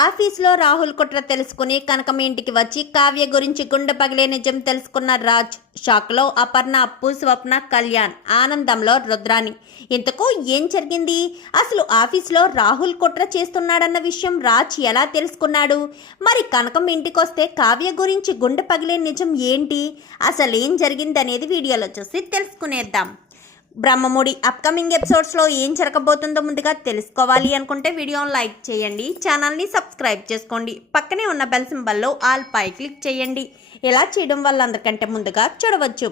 ఆఫీస్లో రాహుల్ కుట్ర తెలుసుకుని కనకం ఇంటికి వచ్చి కావ్య గురించి గుండె పగిలే నిజం తెలుసుకున్న రాజ్. షాక్లో అపర్ణ, అప్పు, స్వప్న, కళ్యాణ్, ఆనందంలో రుద్రాని. ఇంతకు ఏం జరిగింది? అసలు ఆఫీస్లో రాహుల్ కుట్ర చేస్తున్నాడన్న విషయం రాజ్ ఎలా తెలుసుకున్నాడు? మరి కనకం ఇంటికి వస్తే కావ్య గురించి గుండె పగిలే నిజం ఏంటి? అసలు ఏం జరిగిందనేది వీడియోలో చూసి తెలుసుకునేద్దాం. బ్రహ్మముడి అప్కమింగ్ ఎపిసోడ్స్లో ఏం జరగబోతుందో ముందుగా తెలుసుకోవాలి అనుకుంటే వీడియోని లైక్ చేయండి, ఛానల్ని సబ్స్క్రైబ్ చేసుకోండి, పక్కనే ఉన్న బెల్ సింబల్లో ఆల్ పై క్లిక్ చేయండి. ఇలా చేయడం వల్ల అందరికంటే ముందుగా చూడవచ్చు.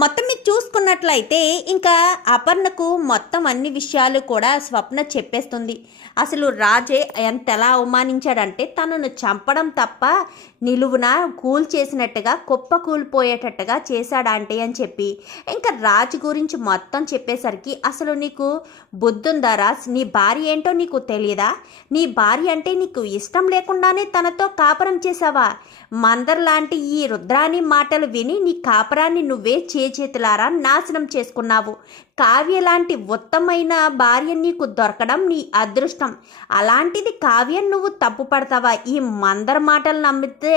మొత్తం మీరు చూసుకున్నట్లయితే ఇంకా అపర్ణకు మొత్తం అన్ని విషయాలు కూడా స్వప్న చెప్పేస్తుంది. అసలు రాజే ఎంతలా అవమానించాడంటే తనను చంపడం తప్ప నిలువున కూల్ చేసినట్టుగా కుప్ప కూలిపోయేటట్టుగా చేశాడంటే అని చెప్పి ఇంకా రాజు గురించి మొత్తం చెప్పేసరికి అసలు నీకు బుద్ధుందా రాజ్? నీ భార్య ఏంటో నీకు తెలియదా? నీ భార్య అంటే నీకు ఇష్టం లేకుండానే తనతో కాపురం చేసావా? మందర్ లాంటి ఈ రుద్రాని మాటలు విని నీ కాపురాన్ని నువ్వే చేతులారా నాశనం చేసుకున్నావు. కావ్య లాంటి ఉత్తమైన భార్య నీకు దొరకడం నీ అదృష్టం. అలాంటిది కావ్యం నువ్వు తప్పు పడతావా? ఈ మందర మాటలు నమ్మితే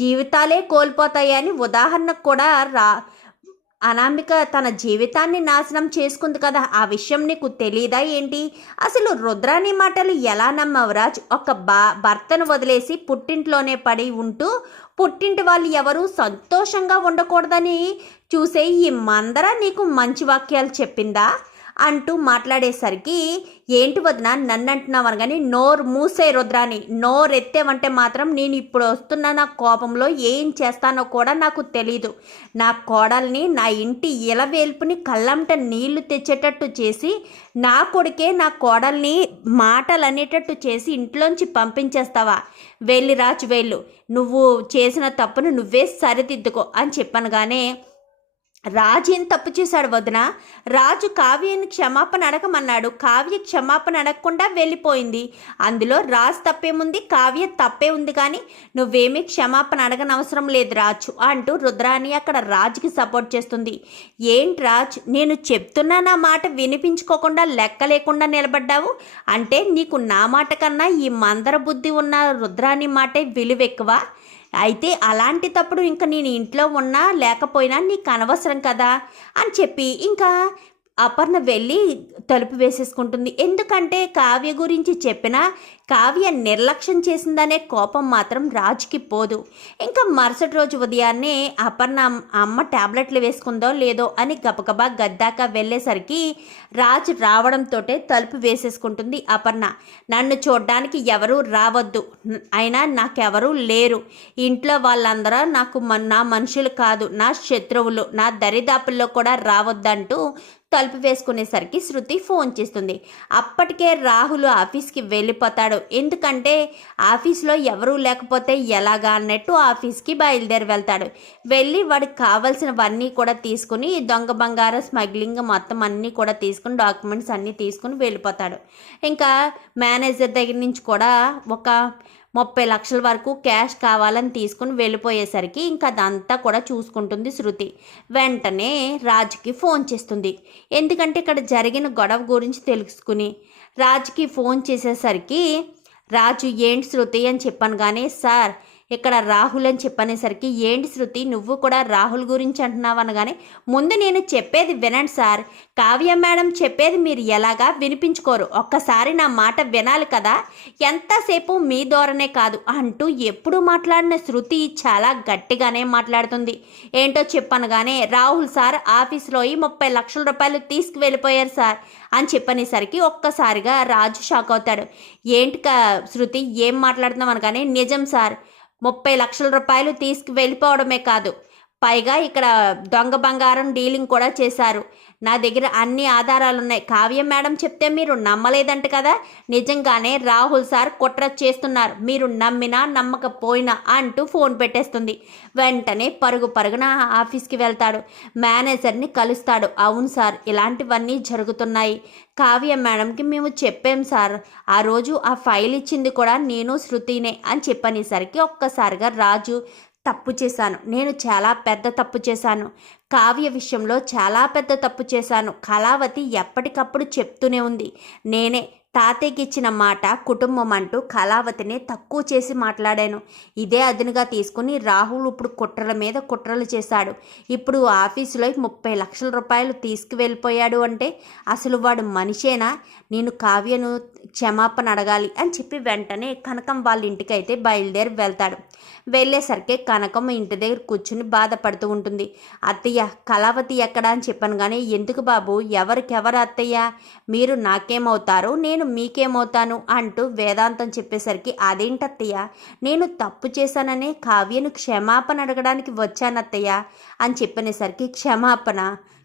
జీవితాలే కోల్పోతాయని ఉదాహరణకు కూడా అనామిక తన జీవితాన్ని నాశనం చేసుకుంది కదా, ఆ విషయం నీకు తెలీదా ఏంటి? అసలు రుద్రాని మాటలు ఎలా నమ్మవు రాజ్? ఒక భర్తను వదిలేసి పుట్టింట్లోనే పడి ఉంటూ పుట్టింటి వాళ్ళు ఎవరు సంతోషంగా ఉండకూడదని చూసే ఈ మందర నీకు మంచి వాక్యాలు చెప్పిందా అంటూ మాట్లాడేసరికి ఏంటి వదిన నన్ను అంటున్నావు అనగానే నోరు మూసే రుద్రాని, నోరెత్తేవంటే మాత్రం నేను ఇప్పుడు వస్తున్న నా కోపంలో ఏం చేస్తానో కూడా నాకు తెలీదు. నా కోడల్ని నా ఇంటి ఇలవేల్పుని కళ్ళంట నీళ్లు తెచ్చేటట్టు చేసి నా కొడుకే నా కోడల్ని మాటలు అనేటట్టు చేసి ఇంట్లోంచి పంపించేస్తావా? వెళ్ళి రాజు వెళ్ళు, నువ్వు చేసిన తప్పును నువ్వే సరిదిద్దుకో అని చెప్పనగానే రాజు ఏం తప్పు చేశాడు వదిన? రాజు కావ్యని క్షమాపణ అడగమన్నాడు, కావ్య క్షమాపణ అడగకుండా వెళ్ళిపోయింది. అందులో రాజు తప్పేముంది, కావ్య తప్పే ఉంది. కానీ నువ్వేమీ క్షమాపణ అడగనవసరం లేదు రాజు అంటూ రుద్రాని అక్కడ రాజుకి సపోర్ట్ చేస్తుంది. ఏంటి రాజ్, నేను చెప్తున్నా నా మాట వినిపించుకోకుండా లెక్క లేకుండా నిలబడ్డావు అంటే నీకు నా మాట కన్నా ఈ మందర బుద్ధి ఉన్న రుద్రాని మాటే విలువెక్కువ. అయితే అలాంటి తప్పుడు ఇంకా నేను ఇంట్లో ఉన్నా లేకపోయినా నీకు అనవసరం కదా అని చెప్పి ఇంకా అపర్ణ వెళ్ళి తలుపు వేసేసుకుంటుంది. ఎందుకంటే కావ్య గురించి చెప్పినా కావ్య నిర్లక్ష్యం చేసిందనే కోపం మాత్రం రాజుకి పోదు. ఇంకా మరుసటి రోజు ఉదయాన్నే అపర్ణ అమ్మ ట్యాబ్లెట్లు వేసుకుందో లేదో అని గబగబా గద్దాక వెళ్ళేసరికి రాజు రావడంతో తలుపు వేసేసుకుంటుంది అపర్ణ. నన్ను చూడ్డానికి ఎవరూ రావద్దు, అయినా నాకెవరూ లేరు, ఇంట్లో వాళ్ళందరూ నాకు నా మనుషులు కాదు, నా శత్రువులు, నా దరిదాపుల్లో కూడా రావద్దంటూ తలుపు వేసుకునేసరికి శృతి ఫోన్ చేస్తుంది. అప్పటికే రాహుల్ ఆఫీస్కి వెళ్ళిపోతాడు. ఎందుకంటే ఆఫీస్లో ఎవరూ లేకపోతే ఎలాగా అన్నట్టు ఆఫీస్కి బయలుదేరి వెళ్తాడు. వెళ్ళి వాడికి కావాల్సినవన్నీ కూడా తీసుకుని దొంగ బంగారం స్మగ్లింగ్ మొత్తం అన్నీ కూడా తీసుకుని డాక్యుమెంట్స్ అన్నీ తీసుకుని వెళ్ళిపోతాడు. ఇంకా మేనేజర్ దగ్గర నుంచి కూడా ఒక 30 లక్షల వరకు క్యాష్ కావాలని తీసుకుని వెళ్ళిపోయేసరికి ఇంకా అదంతా కూడా చూసుకుంటుంది శృతి. వెంటనే రాజుకి ఫోన్ చేస్తుంది. ఎందుకంటే ఇక్కడ జరిగిన గొడవ గురించి తెలుసుకుని రాజుకి ఫోన్ చేసేసరికి రాజు ఏంటి శృతి అని చెప్పాను కానీ సార్ ఇక్కడ రాహుల్ అని చెప్పనేసరికి ఏంటి శృతి నువ్వు కూడా రాహుల్ గురించి అంటున్నావు అనగానే ముందు నేను చెప్పేది వినండి సార్, కావ్య మేడం చెప్పేది మీరు ఎలాగా వినిపించుకోరు, ఒక్కసారి నా మాట వినాలి కదా, ఎంతసేపు మీ ధోరణే కాదు అంటూ ఎప్పుడు మాట్లాడిన శృతి చాలా గట్టిగానే మాట్లాడుతుంది. ఏంటో చెప్పనగానే రాహుల్ సార్ ఆఫీస్లో 30 లక్షల రూపాయలు తీసుకువెళ్ళిపోయారు సార్ అని చెప్పనేసరికి ఒక్కసారిగా రాజు షాక్ అవుతాడు. ఏంటి శృతి ఏం మాట్లాడుతున్నాం అనగానే నిజం సార్, 30 లక్షల రూపాయలు తీసుకు వెళ్ళిపోవడమే కాదు, పైగా ఇక్కడ దొంగ బంగారం డీలింగ్ కూడా చేశారు. నా దగ్గర అన్ని ఆధారాలు ఉన్నాయి. కావ్య మేడం చెప్తే మీరు నమ్మలేదంట కదా, నిజంగానే రాహుల్ సార్ కుట్ర చేస్తున్నారు, మీరు నమ్మినా నమ్మకపోయినా అంటూ ఫోన్ పెట్టేస్తుంది. వెంటనే పరుగున ఆఫీస్కి వెళ్తాడు. మేనేజర్ని కలుస్తాడు. అవును సార్ ఇలాంటివన్నీ జరుగుతున్నాయి, కావ్య మేడంకి మేము చెప్పాం సార్, ఆ రోజు ఆ ఫైల్ ఇచ్చింది కూడా నేను శృతినే అని చెప్పనేసరికి ఒక్కసారిగా రాజు తప్పు చేశాను, నేను చాలా పెద్ద తప్పు చేశాను, కావ్య విషయంలో చాలా పెద్ద తప్పు చేశాను, కళావతి ఎప్పటికప్పుడు చెప్తూనే ఉంది, నేనే తాతయ్యకి ఇచ్చిన మాట కుటుంబం అంటూ కళావతిని తక్కువ చేసి మాట్లాడాను. ఇదే అదునుగా తీసుకుని రాహుల్ ఇప్పుడు కుట్రల మీద కుట్రలు చేశాడు. ఇప్పుడు ఆఫీసులో 30 లక్షల రూపాయలు తీసుకువెళ్ళిపోయాడు అంటే అసలు వాడు మనిషేనా? నేను కావ్యను క్షమాపణ అడగాలి అని చెప్పి వెంటనే కనకం వాళ్ళ ఇంటికైతే బయలుదేరి వెళ్తాడు. వెళ్ళేసరికి కనకం ఇంటి దగ్గర కూర్చుని బాధపడుతూ ఉంటుంది. అత్తయ్య కళావతి ఎక్కడా అని చెప్పాను కానీ ఎందుకు బాబు, ఎవరికెవరు అత్తయ్య, మీరు నాకేమవుతారు, నేను మీకేమవుతాను అంటూ వేదాంతం చెప్పేసరికి అదేంటత్తయ్య, నేను తప్పు చేశాననే కావ్యను క్షమాపణ అడగడానికి వచ్చానత్తయ్య అని చెప్పనేసరికి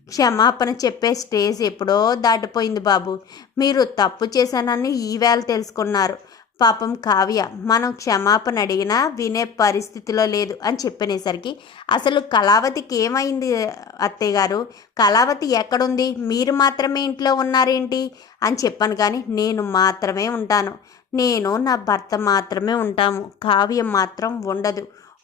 క్షమాపణ చెప్పే స్టేజ్ ఎప్పుడో దాటిపోయింది బాబు. మీరు తప్పు చేశానని ఈవేళ తెలుసుకున్నారు. పాపం కావ్య మనం క్షమాపణ అడిగినా వినే పరిస్థితిలో లేదు అని చెప్పనేసరికి అసలు కళావతికి ఏమైంది అత్తయ్య గారు, కళావతి ఎక్కడుంది, మీరు మాత్రమే ఇంట్లో ఉన్నారేంటి అని చెప్పాను. కానీ నేను మాత్రమే ఉంటాను, నేను నా భర్త మాత్రమే ఉంటాము, కావ్య మాత్రం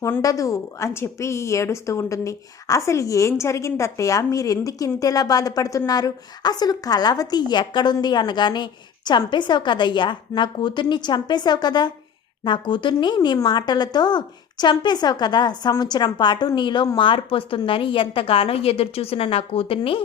ఉండదు అని చెప్పి ఏడుస్తూ ఉంటుంది. అసలు ఏం జరిగింది అత్తయ్య, మీరు ఎందుకు ఇంతేలా బాధపడుతున్నారు, అసలు కళావతి ఎక్కడుంది అనగానే చంపేశావు కదయ్యా, నా కూతుర్ని చంపేశావు కదా, నా కూతుర్ని నీ మాటలతో చంపేశావు కదా, సంవత్సరం పాటు నీలో మార్పు వస్తుందని ఎంతగానో ఎదురు చూసిన నా కూతుర్ని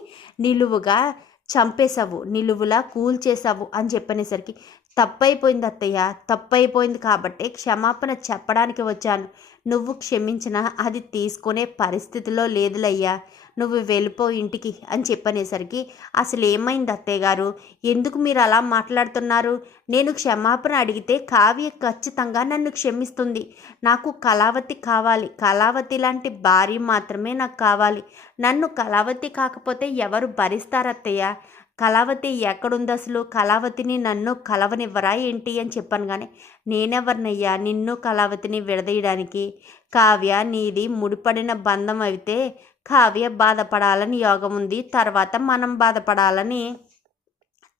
నిలువుగా చంపేశావు, నిలువులా కూల్చేశావు అని చెప్పనేసరికి తప్పైపోయింది అత్తయ్య, తప్పైపోయింది కాబట్టి క్షమాపణ చెప్పడానికి వచ్చాను, నువ్వు క్షమించినా అది తీసుకునే పరిస్థితిలో లేదులయ్యా, నువ్వు వెళ్ళిపో ఇంటికి అని చెప్పనేసరికి అసలు ఏమైంది అత్తయ్య గారు, ఎందుకు మీరు అలా మాట్లాడుతున్నారు, నేను క్షమాపణ అడిగితే కావ్య ఖచ్చితంగా నన్ను క్షమిస్తుంది, నాకు కళావతి కావాలి, కళావతి లాంటి భార్య మాత్రమే నాకు కావాలి, నన్ను కళావతి కాకపోతే ఎవరు భరిస్తారత్తయ్య, కళావతి ఎక్కడుంది అసలు, కళావతిని నన్ను కలవనివ్వరా ఏంటి అని చెప్పాను. కానీ నేనెవరినయ్యా నిన్ను కళావతిని విడదీయడానికి, కావ్య నీది ముడిపడిన బంధం అయితే కావ్య బాధపడాలని యోగం ఉంది, తర్వాత మనం బాధపడాలని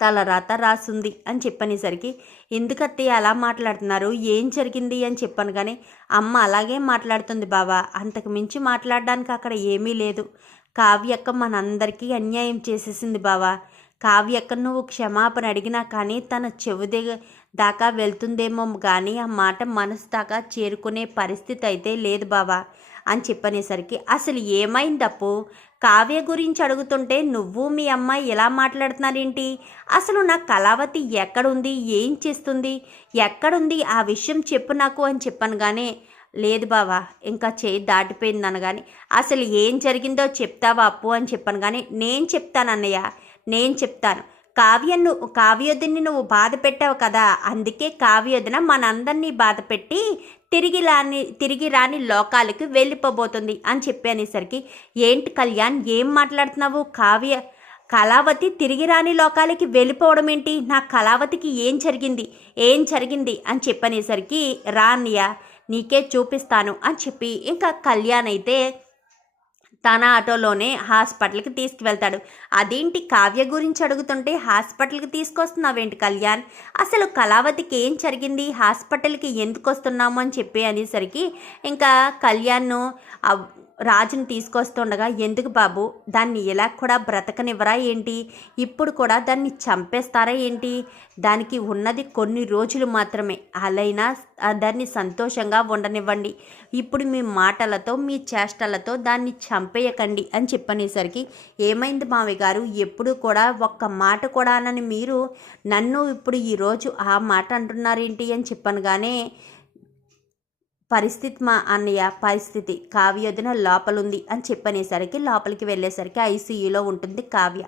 తలరాత రాసుంది అని చెప్పనేసరికి ఎందుకత్తే అలా మాట్లాడుతున్నారు, ఏం జరిగింది అని చెప్పాను. కానీ అమ్మ అలాగే మాట్లాడుతుంది బావా, అంతకు మించి మాట్లాడడానికి అక్కడ ఏమీ లేదు, కావ్యక్క మనందరికీ అన్యాయం చేసేసింది బావా, కావ్యక్క నువ్వు క్షమాపణ అడిగినా కానీ తన చెవి దాకా వెళ్తుందేమో కానీ ఆ మాట మనసు దాకా చేరుకునే పరిస్థితి అయితే లేదు బావా అని చెప్పనేసరికి అసలు ఏమైందప్పు, కావ్య గురించి అడుగుతుంటే నువ్వు మీ అమ్మాయి ఎలా మాట్లాడుతున్నారేంటి, అసలు నా కళావతి ఎక్కడుంది, ఏం చేస్తుంది, ఎక్కడుంది ఆ విషయం చెప్పు నాకు అని చెప్పాను. కానీ లేదు బావా ఇంకా చేయి దాటిపోయింది అనగాని అసలు ఏం జరిగిందో చెప్తావా అప్పు అని చెప్పాను. కానీ నేను చెప్తాను అన్నయ్య, నేను చెప్తాను, కావ్యోదిని నువ్వు బాధ పెట్టావు కదా, అందుకే కావ్యోదిన మనందరినీ బాధ పెట్టి తిరిగి రాని లోకాలకు వెళ్ళిపోబోతుంది అని చెప్పనేసరికి ఏంటి కళ్యాణ్ ఏం మాట్లాడుతున్నావు, కళావతి తిరిగి రాని లోకాలకి వెళ్ళిపోవడం ఏంటి, నా కళావతికి ఏం జరిగింది అని చెప్పనేసరికి రా అన్నయ్య నీకే చూపిస్తాను అని చెప్పి ఇంకా కళ్యాణ్ అయితే తన ఆటోలోనే హాస్పిటల్కి తీసుకువెళ్తాడు. అదేంటి కావ్య గురించి అడుగుతుంటే హాస్పిటల్కి తీసుకొస్తున్నావేంటి కళ్యాణ్, అసలు కళావతికి ఏం జరిగింది, హాస్పిటల్కి ఎందుకు వస్తున్నాము అని చెప్పి అనేసరికి ఇంకా కళ్యాణ్ను రాజుని తీసుకొస్తుండగా ఎందుకు బాబు దాన్ని ఎలా కూడా బ్రతకనివ్వరా ఏంటి, ఇప్పుడు కూడా దాన్ని చంపేస్తారా ఏంటి, దానికి ఉన్నది కొన్ని రోజులు మాత్రమే, అలాయినా దాన్ని సంతోషంగా ఉండనివ్వండి, ఇప్పుడు మీ మాటలతో మీ చేష్టలతో దాన్ని చంపేయకండి అని చెప్పనేసరికి ఏమైంది మావి గారు, ఎప్పుడు కూడా ఒక్క మాట కూడా అనని మీరు నన్ను ఇప్పుడు ఈరోజు ఆ మాట అంటున్నారేంటి అని చెప్పాను. కానీ పరిస్థితి కావ్యోదిన లోపలుంది అని చెప్పనేసరికి లోపలికి వెళ్ళేసరికి ఐసీయూలో ఉంటుంది కావ్య.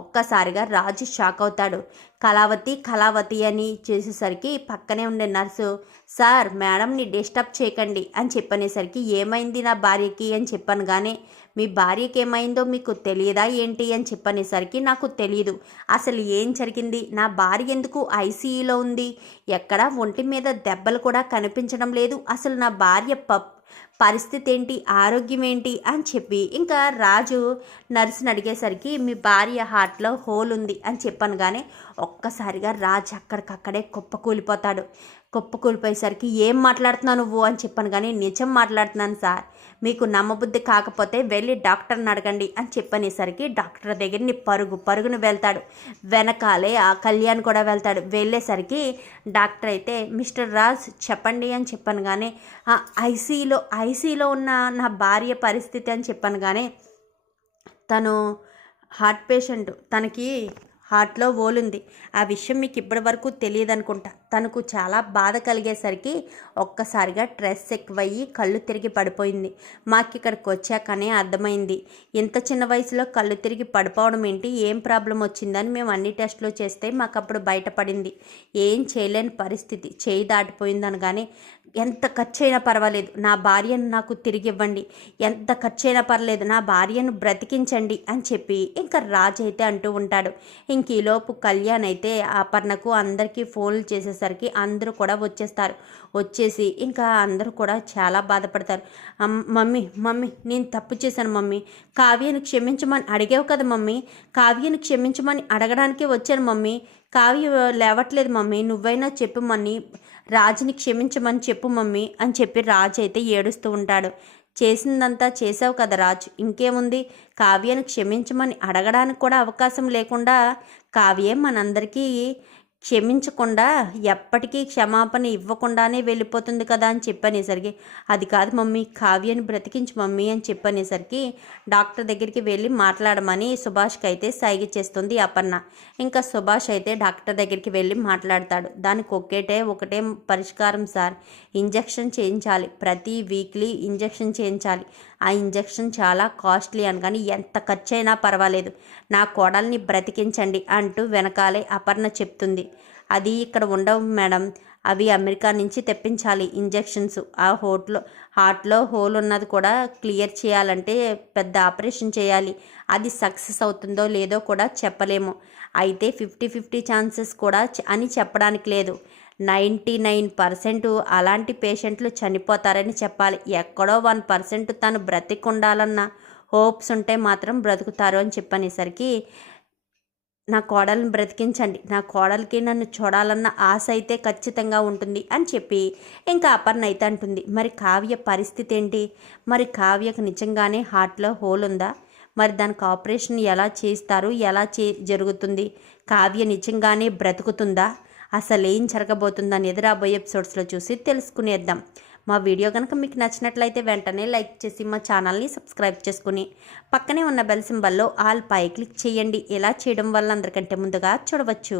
ఒక్కసారిగా రాజు షాక్ అవుతాడు. కళావతి అని చేసేసరికి పక్కనే ఉండే నర్సు సార్ మేడంని డిస్టర్బ్ చేయకండి అని చెప్పనేసరికి ఏమైంది నా భార్యకి అని చెప్పాను. కానీ మీ భార్యకి ఏమైందో మీకు తెలియదా ఏంటి అని చెప్పనేసరికి నాకు తెలియదు, అసలు ఏం జరిగింది, నా భార్య ఎందుకు ఐసీయూలో ఉంది, ఎక్కడ ఒంటి మీద దెబ్బలు కూడా కనిపించడం లేదు, అసలు నా భార్య పరిస్థితి ఏంటి, ఆరోగ్యం ఏంటి అని చెప్పి ఇంకా రాజు నర్సుని అడిగేసరికి మీ భార్య హార్ట్లో హోల్ ఉంది అని చెప్పాను. కానీ ఒక్కసారిగా రాజు అక్కడికక్కడే కుప్పకూలిపోతాడు. కుప్పకూలిపోయేసరికి ఏం మాట్లాడుతున్నావు నువ్వు అని చెప్పాను, కానీ నిజం మాట్లాడుతున్నాను సార్, మీకు నమ్మబుద్ధి కాకపోతే వెళ్ళి డాక్టర్ని అడగండి అని చెప్పనేసరికి డాక్టర్ దగ్గరని పరుగును వెళ్తాడు. వెనకాలే ఆ కళ్యాణ్ కూడా వెళ్తాడు. వెళ్ళేసరికి డాక్టర్ అయితే మిస్టర్ రాజ్ చెప్పండి అని చెప్పాను, కానీ ఐసీలో ఉన్న నా భార్య పరిస్థితి అని చెప్పాను, కానీ తను హార్ట్ పేషెంట్, తనకి హార్ట్లో ఓలుంది. ఆ విషయం మీకు ఇప్పటి వరకు తెలియదు అనుకుంటా. తనకు చాలా బాధ కలిగేసరికి ఒక్కసారిగా స్ట్రెస్ ఎక్కువయ్యి కళ్ళు తిరిగి పడిపోయింది. మాకు ఇక్కడికి వచ్చాకనే అర్థమైంది, ఇంత చిన్న వయసులో కళ్ళు తిరిగి పడిపోవడం ఏంటి, ఏం ప్రాబ్లం వచ్చిందని మేము అన్ని టెస్టులు చేస్తే మాకు అప్పుడు బయటపడింది. ఏం చేయలేని పరిస్థితి, చేయి దాటిపోయిందని. కానీ ఎంత ఖర్చు అయినా పర్వాలేదు, నా భార్యను నాకు తిరిగి ఇవ్వండి, ఎంత ఖర్చు అయినా పర్లేదు, నా భార్యను బ్రతికించండి అని చెప్పి ఇంకా రాజు అయితే అంటూ ఉంటాడు. ఇంక ఈలోపు కళ్యాణ్ అయితే అపర్ణకు అందరికీ ఫోన్లు చేసేసరికి అందరూ కూడా వచ్చేసి ఇంకా అందరూ కూడా చాలా బాధపడతారు. మమ్మీ నేను తప్పు చేశాను మమ్మీ, కావ్యను క్షమించమని అడిగావు కదా మమ్మీ, కావ్యను క్షమించమని అడగడానికి వచ్చాను మమ్మీ, కావ్య లేవట్లేదు మమ్మీ, నువ్వైనా చెప్పు మమ్మీ, రాజుని క్షమించమని చెప్పు మమ్మీ అని చెప్పి రాజు అయితే ఏడుస్తూ ఉంటాడు. చేసిందంతా చేసావు కదా రాజు, ఇంకేముంది, కావ్యను క్షమించమని అడగడానికి కూడా అవకాశం లేకుండా కావ్య మనందరికీ క్షమించకుండా ఎప్పటికీ క్షమాపణ ఇవ్వకుండానే వెళ్ళిపోతుంది కదా అని చెప్పనేసరికి, అది కాదు మమ్మీ, కావ్యని బ్రతికించు మమ్మీ అని చెప్పనేసరికి డాక్టర్ దగ్గరికి వెళ్ళి మాట్లాడమని సుభాష్కి అయితే సైగ చేస్తుంది అపర్ణ. ఇంకా సుభాష్ అయితే డాక్టర్ దగ్గరికి వెళ్ళి మాట్లాడతాడు. దానికి ఒకటే పరిష్కారం సార్, ఇంజెక్షన్ చేయించాలి, ప్రతి వీక్లీ ఇంజెక్షన్ చేయించాలి, ఆ ఇంజెక్షన్ చాలా కాస్ట్లీ అని, కానీ ఎంత ఖర్చు అయినా పర్వాలేదు, నా కోడల్ని బ్రతికించండి అంటూ వెనకాలే అపర్ణ చెప్తుంది. అది ఇక్కడ ఉండవు మేడం, అవి అమెరికా నుంచి తెప్పించాలి ఇంజెక్షన్స్, ఆ హార్ట్లో హోల్ ఉన్నది కూడా క్లియర్ చేయాలంటే పెద్ద ఆపరేషన్ చేయాలి, అది సక్సెస్ అవుతుందో లేదో కూడా చెప్పలేము, అయితే 50-50 ఛాన్సెస్ కూడా అని చెప్పడానికి లేదు, 99% అలాంటి పేషెంట్లు చనిపోతారని చెప్పాలి, ఎక్కడో 1% తను బ్రతికుండాలన్న హోప్స్ ఉంటే మాత్రం బ్రతుకుతారు అని చెప్పనేసరికి, నా కోడల్ని బ్రతికించండి, నా కోడలికి నన్ను చూడాలన్న ఆశ అయితే ఖచ్చితంగా ఉంటుంది అని చెప్పి ఇంకా అపర్ణ అయితే అంటుంది. మరి కావ్య పరిస్థితి ఏంటి, మరి కావ్యకు నిజంగానే హార్ట్లో హోల్ ఉందా, మరి దానికి ఆపరేషన్ ఎలా చేస్తారు, ఎలా జరుగుతుంది, కావ్య నిజంగానే బ్రతుకుతుందా, అసలు ఏం జరగబోతుందని రాబోయే ఎపిసోడ్స్లో చూసి తెలుసుకునేద్దాం. మా వీడియో కనుక మీకు నచ్చినట్లయితే వెంటనే లైక్ చేసి మా ఛానల్ని సబ్స్క్రైబ్ చేసుకుని పక్కనే ఉన్న బెల్ సింబల్లో ఆల్ పై క్లిక్ చేయండి. ఇలా చేయడం వల్ల అందరికంటే ముందుగా చూడవచ్చు.